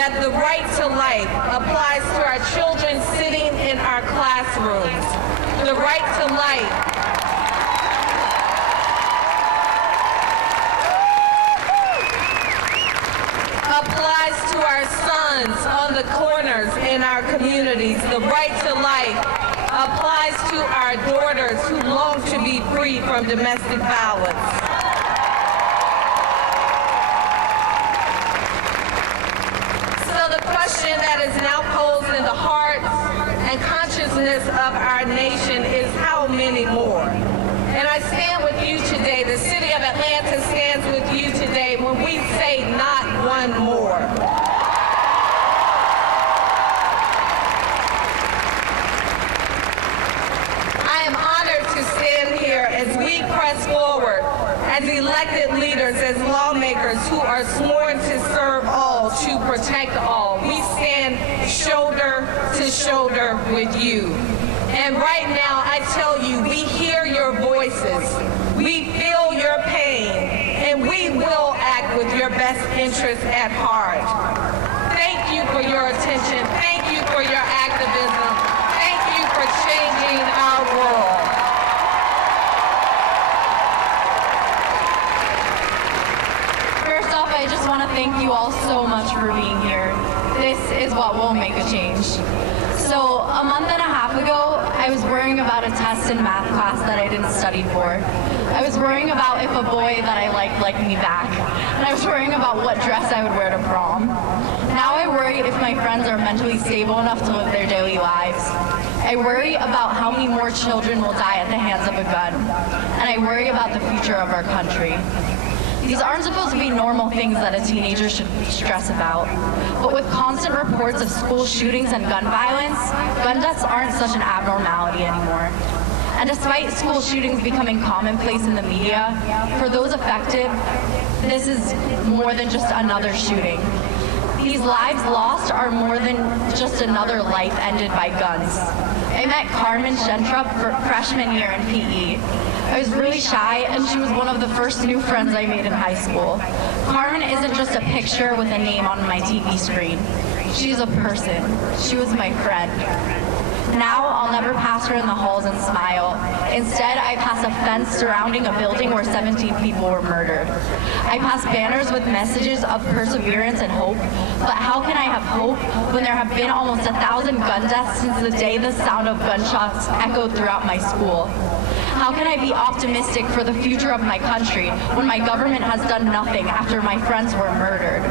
that the right to life applies to our children sitting in our classrooms. The right to life applies to our sons on the corners in our communities. The right to life applies to our daughters who long to be free from domestic violence. So the question that is now posed in the hearts and consciousness of our nation is how many more? And I stand with you today, the city of Atlanta stands with you today when we say not one more. I am honored to stand here as we press forward as elected leaders, as lawmakers who are sworn to serve all, to protect all. We stand shoulder to shoulder with you. And right now, I tell you, we hear your voices, we feel your pain, and we will act with your best interests at heart. Thank you for your attention. Thank you for your activism. Thank you for changing our world. First off, I just want to thank you all so much for being here. This is what will make a change. So a month and a half ago, I was worrying about a test in math class that I didn't study for. I was worrying about if a boy that I liked me back. And I was worrying about what dress I would wear to prom. Now I worry if my friends are mentally stable enough to live their daily lives. I worry about how many more children will die at the hands of a gun. And I worry about the future of our country. These aren't supposed to be normal things that a teenager should stress about. But with constant reports of school shootings and gun violence, gun deaths aren't such an abnormality anymore. And despite school shootings becoming commonplace in the media, for those affected, this is more than just another shooting. These lives lost are more than just another life ended by guns. I met Carmen Shentrup for freshman year in PE. I was really shy, and she was one of the first new friends I made in high school. Carmen isn't just a picture with a name on my TV screen. She's a person. She was my friend. Now, I'll never pass her in the halls and smile. Instead, I pass a fence surrounding a building where 17 people were murdered. I pass banners with messages of perseverance and hope, but how can I have hope when there have been almost 1,000 gun deaths since the day the sound of gunshots echoed throughout my school? How can I be optimistic for the future of my country when my government has done nothing after my friends were murdered?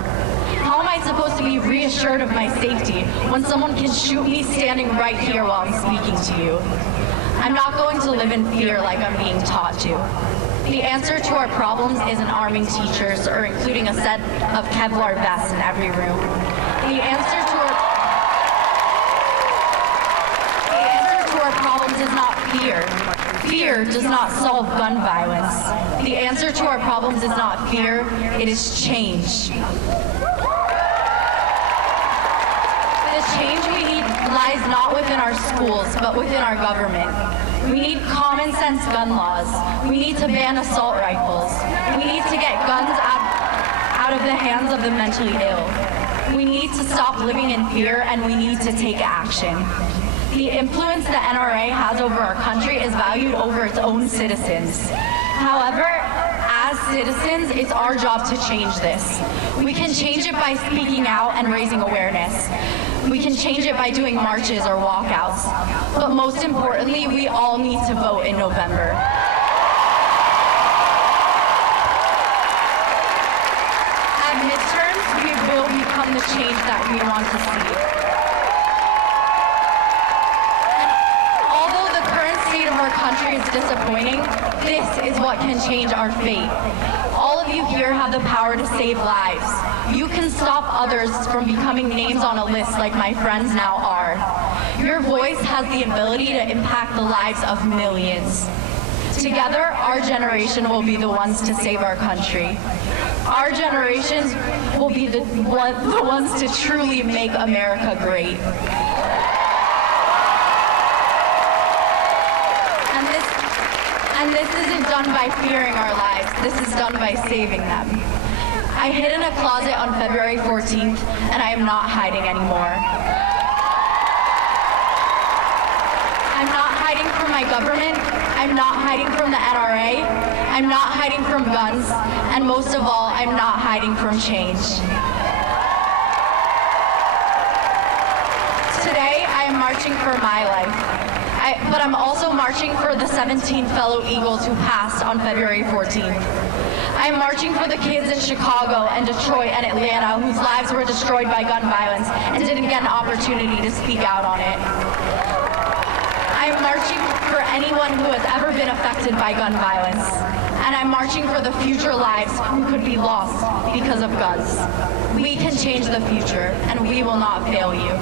How am I supposed to be reassured of my safety when someone can shoot me standing right here while I'm speaking to you? I'm not going to live in fear like I'm being taught to. The answer to our problems isn't arming teachers or including a set of Kevlar vests in every room. The answer to our problems is not fear. Fear does not solve gun violence. The answer to our problems is not fear, it is change. The change we need lies not within our schools, but within our government. We need common sense gun laws. We need to ban assault rifles. We need to get guns out of the hands of the mentally ill. We need to stop living in fear, and we need to take action. The influence the NRA has over our country is valued over its own citizens. However, as citizens, it's our job to change this. We can change it by speaking out and raising awareness. We can change it by doing marches or walkouts. But most importantly, we all need to vote in November. At midterms, we will become the change that we want to see. Our country is disappointing, this is what can change our fate. All of you here have the power to save lives. You can stop others from becoming names on a list like my friends now are. Your voice has the ability to impact the lives of millions. Together, our generation will be the ones to save our country. Our generations will be the ones to truly make America great. And this isn't done by fearing our lives. This is done by saving them. I hid in a closet on February 14th, and I am not hiding anymore. I'm not hiding from my government. I'm not hiding from the NRA. I'm not hiding from guns. And most of all, I'm not hiding from change. Today, I am marching for my life. But I'm also marching for the 17 fellow Eagles who passed on February 14th. I am marching for the kids in Chicago and Detroit and Atlanta whose lives were destroyed by gun violence and didn't get an opportunity to speak out on it. I am marching for anyone who has ever been affected by gun violence. And I'm marching for the future lives who could be lost because of guns. We can change the future, and we will not fail you.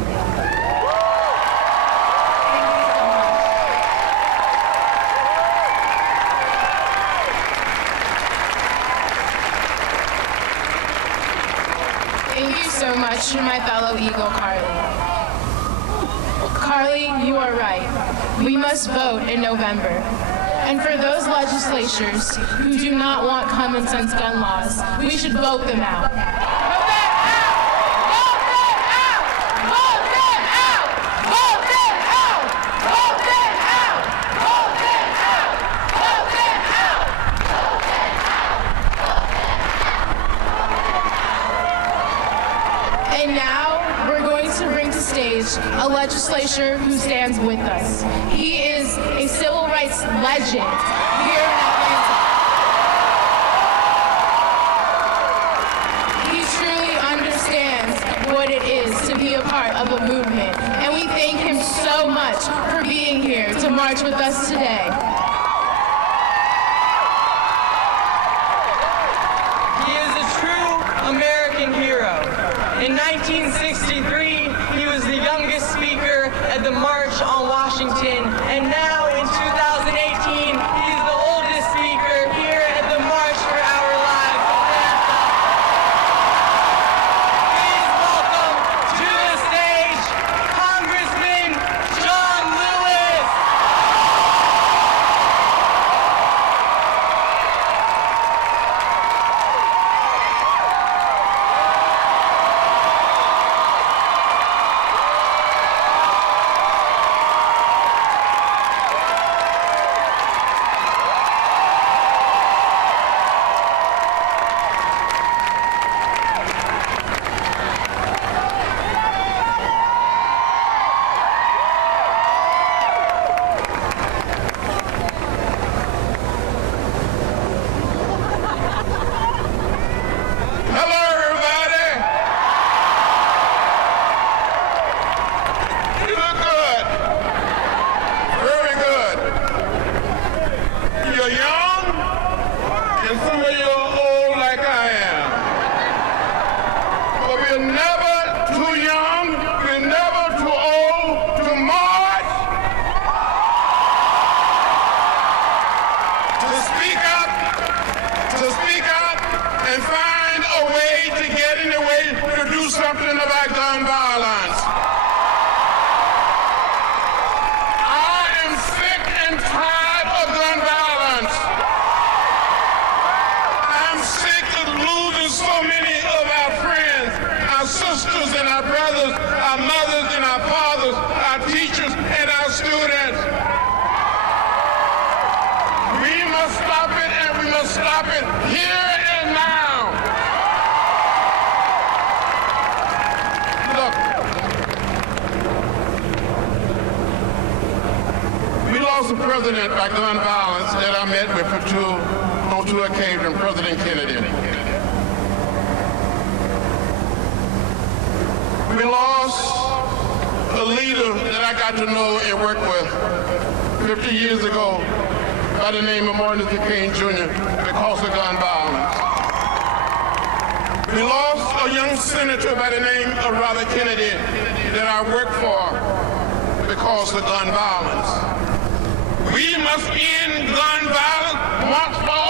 Thank you so much to my fellow Eagle, Carly. Carly, you are right. We must vote in November. And for those legislatures who do not want common sense gun laws, we should vote them out. Vote them out! Vote them out! Vote them out! Vote them out! Vote them out! Vote them out! Vote them out! And now we're going to bring to stage a legislator who stands with us. He is a civil rights legend here in Atlanta. He truly understands what it is to be a part of a movement, and we thank him so much for being here to march with us today. He is a true American hero. In 1963, he was the youngest speaker at the March on Washington, and now in 2018, he's the oldest speaker here at the March for Our Lives. Please welcome to the stage Congressman John Lewis. President by gun violence that I met with on two occasions, President Kennedy. We lost a leader that I got to know and work with 50 years ago by the name of Martin Luther King Jr. because of gun violence. We lost a young senator by the name of Robert Kennedy that I worked for because of gun violence. We must end gun violence once for all.